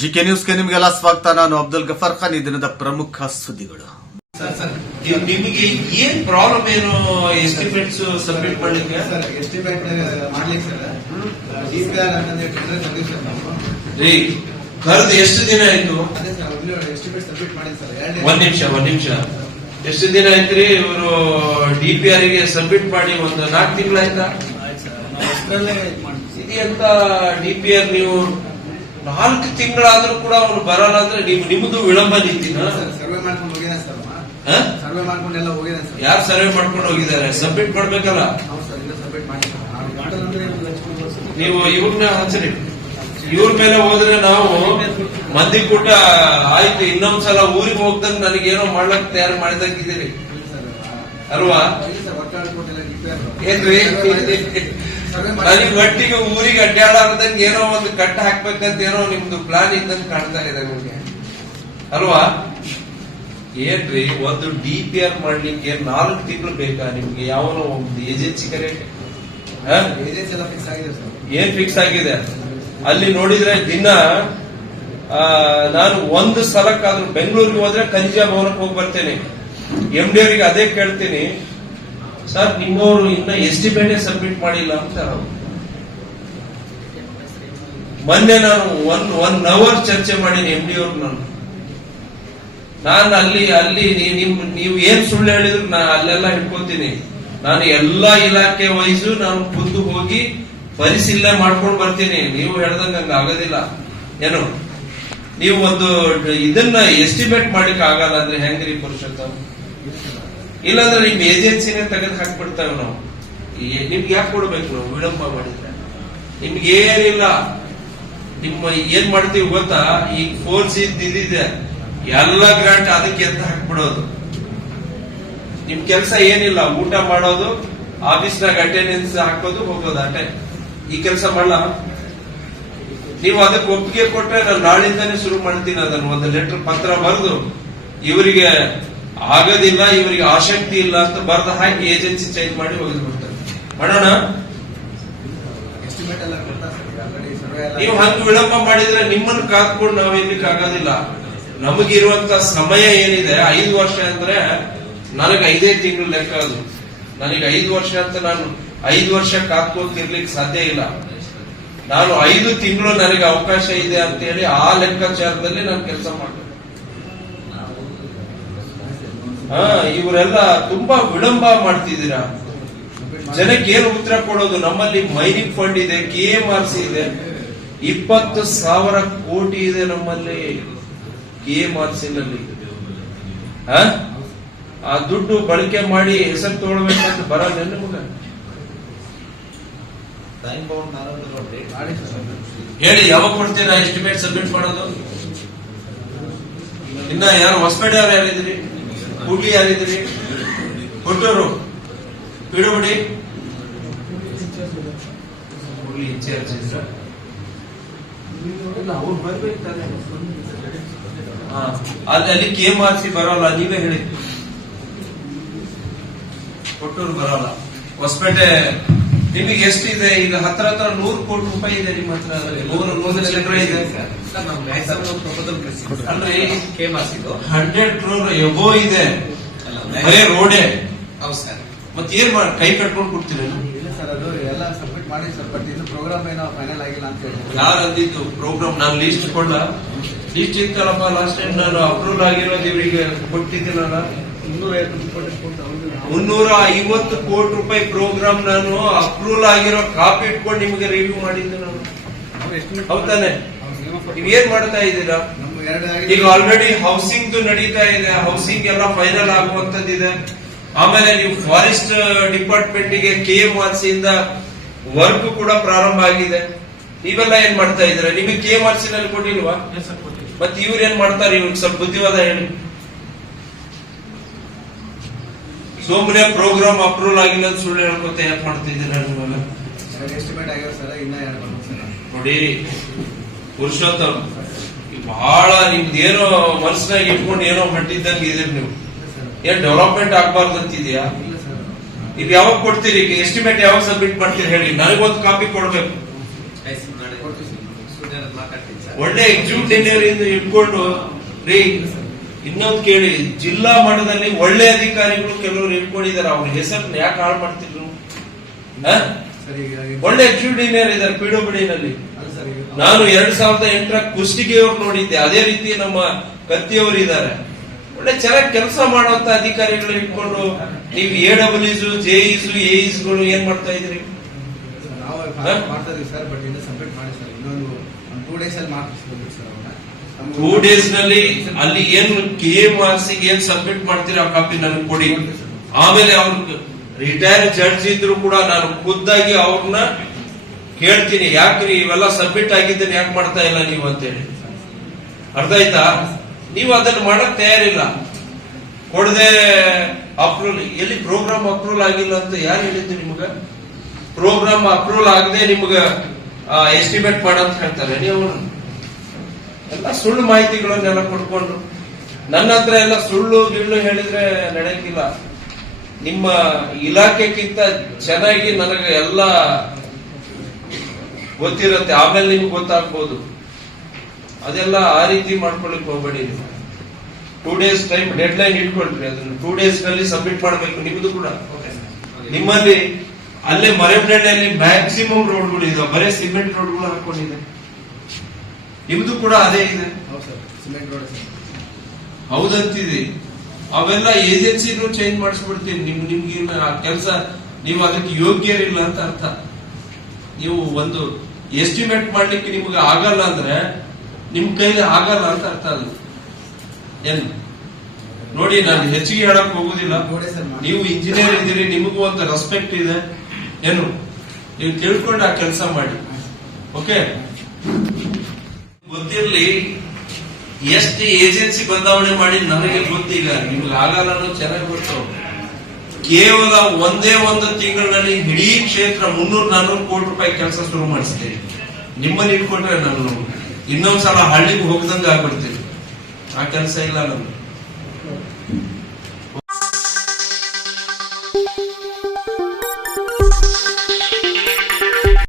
GK ನ್ಯೂಸ್ಗೆ ನಿಮಗೆಲ್ಲ ಸ್ವಾಗತ. ನಾನು ಅಬ್ದುಲ್ ಗಫರ್ ಖಾನ್. ಈ ದಿನದ ಪ್ರಮುಖ ಸುದ್ದಿಗಳು. ಸರ್ ಸರ್ ನಿಮಗೆ ಏನ್ ಪ್ರಾಬ್ಲಮ್ ಏನು ಎಸ್ಟಿಮೇಟ್ಸ್ ಸಬ್ಮಿಟ್ ಮಾಡ್ಲಿಕ್ಕೆ? ಸರ್ ಎಸ್ಟಿಮೇಟ್ ಮಾಡ್ಲಿಕ್ಕೆ ಸರ್. ಡಿ ಪಿ ಆರ್ ರೀ ಕರೆದು ಎಷ್ಟು ದಿನ ಆಯ್ತು? ಅದೇ ಸರ್ ಎಸ್ಟಿಮೇಟ್ ಸಬ್ಮಿಟ್ ಮಾಡಿ ಸರ್. ಒಂದ್ ನಿಮಿಷ ಒಂದ್ ನಿಮಿಷ. ಎಷ್ಟು ದಿನ ಆಯ್ತ್ರಿ ಇವರು ಡಿ ಪಿ ಆರ್ಗೆ ಸಬ್ಮಿಟ್ ಮಾಡಿ? ಒಂದು ನಾಲ್ಕು ತಿಂಗಳಾಯ್ತಾ? ಇದೆಂತ ಡಿ ಪಿ ಆರ್ ನೀವು ನಾಲ್ಕು ತಿಂಗಳಾದ್ರೂ ಕೂಡ ಅವ್ರು ಬರಲ್ಲ ಅಂದ್ರೆ ನೀವು ನಿಮ್ದು ವಿಳಂಬ ನೀತಿನ? ಸರ್ ಸರ್ವೆ ಮಾಡ್ಕೊಂಡು ಹೋಗಿದೆ ಸರ್ವೆ ಮಾಡ್ಕೊಂಡೆಲ್ಲ ಹೋಗಿದ್ದಾನೆ ಸರ್. ಯಾರು ಸರ್ವೆ ಮಾಡ್ಕೊಂಡು ಹೋಗಿದ್ದಾರೆ? ಸಬ್ಮಿಟ್ ಮಾಡ್ಬೇಕಲ್ಲ. ನೀವು ಇವ್ರನ್ನ ಹಚ್ಚರಿ ಇವ್ರ ಮೇಲೆ ಹೋದ್ರೆ ನಾವು ಮಂದಿ ಕೂಟ ಆಯ್ತು ಇನ್ನೊಂದ್ಸಲ ಊರಿಗೆ ಹೋಗ್ದಂಗ್ ನನಗೇನೋ ಮಾಡ್ಲಕ್ ತಯಾರು ಮಾಡಿದಂಗಿದ್ದೀರಿ ಅಲ್ವಾ ಏನ್ರಿ? ಒಟ್ಟಿಗೆ ಊರಿಗೆ ಅಡ್ಡಾಡಾರ್ದಂಗ್ ಏನೋ ಒಂದು ಕಟ್ಟ ಹಾಕ್ಬೇಕಂತ ಏನೋ ನಿಮ್ದು ಪ್ಲಾನ್ ಇದ್ದಂಗೆ ಕಾಣ್ತಾ ಇದೆ ನಿಮ್ಗೆ ಅಲ್ವಾ ಏನ್ರಿ, ಒಂದು ಡಿ ಪಿ ಆರ್ ಮಾಡ್ಲಿಕ್ಕೆ ನಾಲ್ಕು ತಿಂಗಳು ಬೇಕಾ ನಿಮ್ಗೆ? ಯಾವನೋ ಒಂದು ಏಜೆನ್ಸಿ ಕರೆಕ್ಟ್ ಏನ್ ಫಿಕ್ಸ್ ಆಗಿದೆ? ಅಲ್ಲಿ ನೋಡಿದ್ರೆ ದಿನ ನಾನು ಒಂದು ಸಲಕ್ಕಾದ್ರೂ ಬೆಂಗಳೂರಿಗೆ ಹೋದ್ರೆ ಖನಿಜ ಭವನಕ್ಕೆ ಹೋಗಿ ಬರ್ತೇನೆ. ಎಂ ಡಿ ಅವರಿಗೆ ಅದೇ ಕೇಳ್ತೀನಿ. ಸರ್, ನಿಮ್ಮವರು ಇನ್ನ ಎಸ್ಟಿಮೇಟ್ ಸಬ್ಮಿಟ್ ಮಾಡಿಲ್ಲ ಅಂತ. ಮೊನ್ನೆ ನಾನು ಒನ್ ಒನ್ ಅವರ್ ಚರ್ಚೆ ಮಾಡೀನಿ ಎಂ ಡಿ ಅವ್ರು ನಾನು ನಾನು ಅಲ್ಲಿ ಅಲ್ಲಿ ನಿಮ್, ನೀವು ಏನ್ ಸುಳ್ಳು ಹೇಳಿದ್ರು ನಾ ಅಲ್ಲೆಲ್ಲ ಹಿಡ್ಕೊತೀನಿ. ನಾನು ಎಲ್ಲಾ ಇಲಾಖೆ ವಹಿಸು ನಾನು ಖುದ್ದು ಹೋಗಿ ಪರಿಶೀಲನೆ ಮಾಡ್ಕೊಂಡು ಬರ್ತೀನಿ. ನೀವು ಹೇಳ್ದಂಗ ಹಂಗ ಆಗೋದಿಲ್ಲ. ಏನು? ನೀವು ಒಂದು ಇದನ್ನ ಎಸ್ಟಿಮೇಟ್ ಮಾಡ್ಲಿಕ್ಕೆ ಆಗಲ್ಲ ಅಂದ್ರೆ ಹೆಂಗ್ರಿ ಪುರುಷೋತ್ತಮ? ಇಲ್ಲಾಂದ್ರೆ ನಿಮ್ ಏಜೆನ್ಸಿನೇ ತೆಗೆದು ಹಾಕ್ಬಿಡ್ತೇವೆ ನಾವು. ನಿಮ್ಗೆ ಯಾಕೆ ಕೊಡ್ಬೇಕು ನಾವು? ವಿಳಂಬ ಮಾಡಿದ್ರೆ. ನಿಮ್ಗೆ ಏನಿಲ್ಲ. ನಿಮ್ಮ ಏನ್ ಮಾಡ್ತೀವಿ ಗೊತ್ತಾ? ಈಗ ಫೋರ್ಸ್ ಇದ್ದಿದೆ ಎಲ್ಲ ಗ್ರಾಂಟ್ ಅದಕ್ಕೆ ಅಂತ ಹಾಕ್ಬಿಡೋದು. ನಿಮ್ ಕೆಲಸ ಏನಿಲ್ಲ, ಊಟ ಮಾಡೋದು ಆಫೀಸ್ನಾಗ ಅಟೆಂಡೆನ್ಸ್ ಹಾಕೋದು, ಹೋಗೋದು ಅಟೆ ಈ ಕೆಲಸ ಮಾಡಲ್ಲ ನೀವು ಅದಕ್ಕೆ ಒಪ್ಪಿಗೆ ಕೊಟ್ರೆ ನಾನು ನಾಳಿಂದಾನೇ ಶುರು ಮಾಡ್ತೀನಿ ಅದನ್ನು. ಒಂದು ಲೆಟರ್ ಪತ್ರ ಬರೆದು, ಇವರಿಗೆ ಆಗೋದಿಲ್ಲ ಇವರಿಗೆ ಆಸಕ್ತಿ ಇಲ್ಲ ಅಂತ ಬರ್ದ ಹಾಕಿ ಏಜೆನ್ಸಿ ಚೇಂಜ್ ಮಾಡಿ ಹೋಗಿ ಬಿಡ್ತಾರೆ ಮಾಡೋಣ? ನೀವು ಹಂಗ ವಿಳಂಬ ಮಾಡಿದ್ರೆ ನಿಮ್ಮನ್ನು ಕಾದ್ಕೊಂಡು ನಾವ್ ಇರ್ಲಿಕ್ಕೆ ಆಗೋದಿಲ್ಲ. ನಮಗಿರುವಂತ ಸಮಯ ಏನಿದೆ ಐದು ವರ್ಷ ಅಂದ್ರೆ ನನಗೆ ಐದೇ ತಿಂಗಳು ಲೆಕ್ಕ ಅದು. ನನಗೆ ಐದು ವರ್ಷ ಅಂತ ನಾನು ಐದು ವರ್ಷ ಕಾದ್ಕೊಂತಿರ್ಲಿಕ್ಕೆ ಸಾಧ್ಯ ಇಲ್ಲ. ನಾನು ಐದು ತಿಂಗಳು ನನಗೆ ಅವಕಾಶ ಇದೆ ಅಂತ ಹೇಳಿ ಆ ಲೆಕ್ಕಾಚಾರದಲ್ಲಿ ನಾನು ಕೆಲಸ ಮಾಡ್ತೇನೆ. ಹಾ ಇವರೆಲ್ಲ ತುಂಬಾ ವಿಳಂಬ ಮಾಡ್ತಿದ್ದೀರಾ? ಜನಕ್ಕೆ ಏನು ಉತ್ತರ ಕೊಡೋದು? ನಮ್ಮಲ್ಲಿ ಮೈನಿಂಗ್ ಫಂಡ್ ಇದೆ ಕೆ ಎಂ ಆರ್ ಸಿ ಇದೆ. ಇಪ್ಪತ್ತು ಸಾವಿರ ಕೋಟಿ ಇದೆ ನಮ್ಮಲ್ಲಿ ಕೆ ಎಂ ಆರ್ ಸಿ ನಲ್ಲಿ ಆ? ದುಡ್ಡು ಬಳಕೆ ಮಾಡಿ ಹೆಸರು ತಗೊಳ್ಬೇಕಂತ ಬರಲ್ಲ ನಿಮಗ? ಹೇಳಿ ಯಾವಾಗ ಕೊಡ್ತೀರಾ ಎಸ್ಟಿಮೇಟ್ ಸಬ್ಮಿಟ್ ಮಾಡೋದು? ಇನ್ನ ಯಾರು ಹೊಸಪೇಟೆ ಅವ್ರು ಯಾರಿದ್ರಿ ಕೂಡ್ಲಿ ಯಾರಿದ್ರಿ ಕೊಟ್ಟವರು ಬಿಡುಬಿಡಿ. ಕೂಡ್ಲಿ ಇನ್ಚಾರ್ಜ್ ಇದ್ರ? ಇಲ್ಲ ಅವ್ರು ಬರ್ಬೇಕು ತಾನೆ ಹಾ ಅಲ್ಲಿ ಅಲ್ಲಿ ಕೆ ಎಂ ಆರ್ ಸಿ ಬರೋಲ್ಲ ನೀವೇ ಹೇಳಿ. ಕೊಟ್ಟೂರು ಬರೋಲ್ಲ. ಹೊಸಪೇಟೆ ನಿಮಗೆ ಇದೆ ಈಗ ಹತ್ರ ಹತ್ರ ನೂರು ಕೋಟಿ ರೂಪಾಯಿ ಇದೆ ನಿಮ್ಮ ಹತ್ರ. ನೂರು ನೂರು ಚಿಲ್ಲರೆ ಇದೆ. ಸರ್. ನಾವು ಮ್ಯಾಕ್ಸಿಮಮ್ ಪ್ರಪೋಸಲ್ ಕಳಿಸಿ. ಅಲ್ರಿ ಕೆ ಮಾಸಿದ್ದು ಹಂಡ್ರೆಡ್ ಕ್ರೋರ್ ಎಬೋ ಇದೆ. ಬರೇ ರೋಡೇ ಹೌದು ಸರ್. ಮತ್ತೆ ಏನ್ ಮಾಡಿ ಕೈ ಕಟ್ಕೊಂಡು ಕೊಡ್ತೀನಿ ಸರ್ ಅದು ಎಲ್ಲ ಸಬ್ಮಿಟ್ ಮಾಡಿ ಸರ್ ಬಟ್ ಇನ್ನು ಪ್ರೋಗ್ರಾಮ್ ಏನೋ ಫೈನಲ್ ಆಗಿಲ್ಲ ಅಂತ ಹೇಳಿ ಯಾರು ಅಂದಿದ್ದು ಪ್ರೋಗ್ರಾಮ್ ನಾನು ಲಿಸ್ಟ್ ಕೊಡ್ಲ? ಲೀಸ್ಟ್ ಇತ್ತಲ್ಲಪ್ಪ ಲಾಸ್ಟ್ ಟೈಮ್ ನಾನು ಅಪ್ರೂವಲ್ ಆಗಿರೋದು ಇವರಿಗೆ ಕೊಟ್ಟಿದ್ದೀನಲ್ಲ. ಮುನ್ನೂರ ಐವತ್ತು ಕೋಟಿ ರೂಪಾಯಿ ಪ್ರೋಗ್ರಾಮ್ ನಾನು ಅಪ್ರೂವಲ್ ಆಗಿರೋ ಕಾಪಿ ಇಟ್ಕೊಂಡು ನಿಮಗೆ ರಿವ್ಯೂ ಮಾಡಿದ್ದೆ ನಾನು. ಹೌದಾನೆ ನೀವೇನ್ ಏನ್ ಮಾಡ್ತಾ ಇದ್ದೀರಾ? ಈಗ ಆಲ್ರೆಡಿ ಹೌಸಿಂಗ್ ನಡೀತಾ ಇದೆ ಹೌಸಿಂಗ್ ಎಲ್ಲ ಫೈನಲ್ ಆಗುವಂತದ್ದಿದೆ ಆಮೇಲೆ ನೀವು ಫಾರೆಸ್ಟ್ ಡಿಪಾರ್ಟ್ಮೆಂಟ್ಗೆ ಕೆ ಎಂ ಆರ್ ಸಿ ಇಂದ ವರ್ಕ್ ಕೂಡ ಪ್ರಾರಂಭ ಆಗಿದೆ. ನೀವೆಲ್ಲ ಏನ್ ಮಾಡ್ತಾ ಇದ್ದೀರಾ? ನಿಮಗೆ ಕೆ ಎಂ ಆರ್ ಸಿ ನಲ್ಲಿ ಕೊಟ್ಟಿಲ್ವಾ? ಮತ್ತೆ ಇವ್ರು ಏನ್ ಮಾಡ್ತಾರೆ? ಇವ್ರಿಗೆ ಸ್ವಲ್ಪ ಬುದ್ಧಿವಾದ ಹೇಳಿ. ಸುಮ್ಮನೆ ಪ್ರೋಗ್ರಾಮ್ ಅಪ್ರೂವಲ್ ಆಗಿಲ್ಲ ಅಂತ ಸುಳ್ಳು ಹೇಳ್ಕೊತ ಯಾಕೆ ಮಾಡ್ತಿದ್ದೀರಾ ನೋಡಿ ಪುರುಷೋತ್ತಮ್ ಬಹಳ ನಿಮ್ದು ಏನೋ ಮನಸ್ಸಿನಾಗ ಇಟ್ಕೊಂಡು ಏನೋ ಮಟ್ಟಿದ್ದಂಗೆ ಇದೀರಿ ನೀವು. ಏನ್ ಡೆವಲಪ್ಮೆಂಟ್ ಆಗ್ಬಾರ್ದು ಅಂತಿದ್ಯಾ? ನೀವು ಯಾವಾಗ ಕೊಡ್ತೀರಿ? ಎಸ್ಟಿಮೇಟ್ ಯಾವಾಗ ಸಬ್ಮಿಟ್ ಮಾಡ್ತೀರಿ ಹೇಳಿ. ನನಗೊಂದು ಕಾಪಿ ಕೊಡ್ಬೇಕು. ಒಳ್ಳೆ ಜೂನ್ ಇಂದ ಇಟ್ಕೊಂಡು ರೀ ಇನ್ನೊಂದು ಕೇಳಿ ಜಿಲ್ಲಾ ಮಟ್ಟದಲ್ಲಿ ಒಳ್ಳೆ ಅಧಿಕಾರಿಗಳು ಕೆಲವರು ಇಟ್ಕೊಂಡಿದ್ದಾರೆ ಅವ್ರ ಹೆಸರನ್ನ ಯಾಕೆ ಹಾಳು ಮಾಡ್ತಿದ್ರು? ಒಳ್ಳೆ ಎಕ್ಸಿಕ್ಯೂಟಿವ್ ಇದ್ದಾರೆ ಪಿಡಬ್ಲ್ಯೂ ನಲ್ಲಿ ಅಲ್ಲ ಸರ್ ಈಗ ನಾನು ಎರಡ್ ಸಾವಿರದ ಎಂಟರ ಕುಷ್ಟಗಿಯವ್ರು ನೋಡಿದ್ದೆ ಅದೇ ರೀತಿ ನಮ್ಮ ಕತ್ತಿಯವರು ಇದ್ದಾರೆ ಒಳ್ಳೆ ಚೆನ್ನಾಗಿ ಕೆಲಸ ಮಾಡುವಂತ ಅಧಿಕಾರಿಗಳು ಇಟ್ಕೊಂಡು ನೀವು ಎ ಡಬ್ಲ್ಯೂಸ್ ಜೆಇಸ್ ಎಇಸ್ಗಳು ಏನ್ ಮಾಡ್ತಾ ಇದ್ರಿ? ಮಾಡ್ತಾ ಇದೀವಿ ಸರ್ ಬಟ್ ಇನ್ನೂ ಸಬ್ಮಿಟ್ ಮಾಡಿ ಸರ್. ಇನ್ನೊಂದು ಟೂ ಡೇಸ್ ಅಲ್ಲಿ ಮಾಡ್ತೀವಿ ಸರ್ ಟೂ ಡೇಸ್ನಲ್ಲಿ ಅಲ್ಲಿ ಏನ್ ಕೆ ಸಿ ಏನ್ ಸಬ್ಮಿಟ್ ಮಾಡ್ತೀರಾ ಆ ಕಾಪಿ ನನಗೆ ಕೊಡಿ. ಆಮೇಲೆ ಅವ್ರ ರಿಟೈರ್ ಜಡ್ಜ್ ಇದ್ರು ಕೂಡ ನಾನು ಖುದ್ದಾಗಿ ಅವ್ರನ್ನ ಕೇಳ್ತೀನಿ. ಯಾಕ್ರಿ ಇವೆಲ್ಲ ಸಬ್ಮಿಟ್ ಆಗಿದ್ದೇನೆ, ಯಾಕೆ ಮಾಡ್ತಾ ಇಲ್ಲ ನೀವು ಅಂತೇಳಿ. ಅರ್ಥ ಆಯ್ತಾ? ನೀವು ಅದನ್ನ ಮಾಡಕ್ ತಯಾರಿಲ್ಲ. ಕೊಡದೆ ಅಪ್ರೂವಲ್ ಎಲ್ಲಿ ಪ್ರೋಗ್ರಾಮ್ ಅಪ್ರೂವಲ್ ಆಗಿಲ್ಲ ಅಂತ ಯಾರು ಹೇಳಿದ್ದು ನಿಮ್ಗ? ಪ್ರೋಗ್ರಾಮ್ ಅಪ್ರೂವಲ್ ಆಗದೆ ನಿಮ್ಗ ಎಸ್ಟಿಮೇಟ್ ಮಾಡಂತ ಹೇಳ್ತಾರೆ. ನೀವು ಎಲ್ಲ ಸುಳ್ಳು ಮಾಹಿತಿಗಳನ್ನೆಲ್ಲ ಕೊಟ್ಕೊಂಡು ನನ್ನ ಹತ್ರ ಎಲ್ಲ ಸುಳ್ಳು ಗಿಳ್ಳು ಹೇಳಿದ್ರೆ ನಡೆಯಂಗಿಲ್ಲ. ನಿಮ್ಮ ಇಲಾಖೆಗಿಂತ ಚೆನ್ನಾಗಿ ನನಗೆ ಎಲ್ಲ ಗೊತ್ತಿರುತ್ತೆ. ಆಮೇಲೆ ನಿಮ್ಗೆ ಗೊತ್ತಾಗ್ಬೋದು. ಅದೆಲ್ಲ ಆ ರೀತಿ ಮಾಡ್ಕೊಳಕ್ ಹೋಗ್ಬೇಡಿ two days time deadline ಇಟ್ಕೊಳ್ರಿ. ಅದನ್ನು ಟೂ ಡೇಸ್ನಲ್ಲಿ ಸಬ್ಮಿಟ್ ಮಾಡಬೇಕು ನಿಮ್ದು ಕೂಡ. ನಿಮ್ಮಲ್ಲಿ ಅಲ್ಲೇ ಮರೆಮನಹಳ್ಳಿಯಲ್ಲಿ ಮ್ಯಾಕ್ಸಿಮಮ್ ರೋಡ್ಗಳು ಇದಾವೆ. ಬರೇ ಸಿಮೆಂಟ್ ರೋಡ್ಗಳು ಹಾಕೊಂಡಿದೆ. ನಿಮ್ದು ಕೂಡ ಅದೇ ಇದೆ. ಹೌದಂತಿದೆ. ಅವೆಲ್ಲ ಏಜೆನ್ಸಿನೂ ಚೇಂಜ್ ಮಾಡಿಸ್ಬಿಡ್ತೀನಿ. ನಿಮ್ ನಿಮ್ಗೆ ಆ ಕೆಲಸ ನೀವು ಅದಕ್ಕೆ ಯೋಗ್ಯರಿಲ್ಲ ಅಂತ ಅರ್ಥ. ನೀವು ಒಂದು ಎಸ್ಟಿಮೇಟ್ ಮಾಡ್ಲಿಕ್ಕೆ ನಿಮ್ಗೆ ಆಗಲ್ಲ ಅಂದ್ರೆ ನಿಮ್ ಕೈಲಿ ಆಗಲ್ಲ ಅಂತ ಅರ್ಥ ಅದು. ಏನು? ನೋಡಿ ನಾನು ಹೆಚ್ಚಿಗೆ ಹೇಳಕ್ ಹೋಗುದಿಲ್ಲ. ನೀವು ಇಂಜಿನಿಯರ್ ಇದ್ದೀರಿ ನಿಮಗೂ ಒಂದು ರೆಸ್ಪೆಕ್ಟ್ ಇದೆ. ಏನು? ನೀವು ತಿಳ್ಕೊಂಡು ಆ ಕೆಲಸ ಮಾಡಿ. ಓಕೆ ಗೊತ್ತಿರ್ಲಿ ಎಷ್ಟು ಏಜೆನ್ಸಿ ಬದಲಾವಣೆ ಮಾಡಿ ನನಗೆ ಗೊತ್ತೀಗ ನಿಮ್ಗೆ ಆಗಲ್ಲ ಚೆನ್ನಾಗಿ ಗೊತ್ತು. ಕೇವಲ ಒಂದೇ ಒಂದು ತಿಂಗಳಲ್ಲಿ ಇಡೀ ಕ್ಷೇತ್ರ ಮುನ್ನೂರ್ ನಾನೂರು ಕೋಟಿ ರೂಪಾಯಿ ಕೆಲಸ ಶುರು ಮಾಡಿಸಿದೆ ನಿಮ್ಮಲ್ಲಿ ಇಟ್ಕೊಂಡ್ರೆ ನಾನು ಇನ್ನೊಂದ್ಸಲ ಹಳ್ಳಿಗೆ ಹೋಗ್ದಂಗ ಆಗ್ಬಿಡ್ತೀನಿ. ಆ ಕೆಲಸ ಇಲ್ಲ ನಮ್ಗೆ.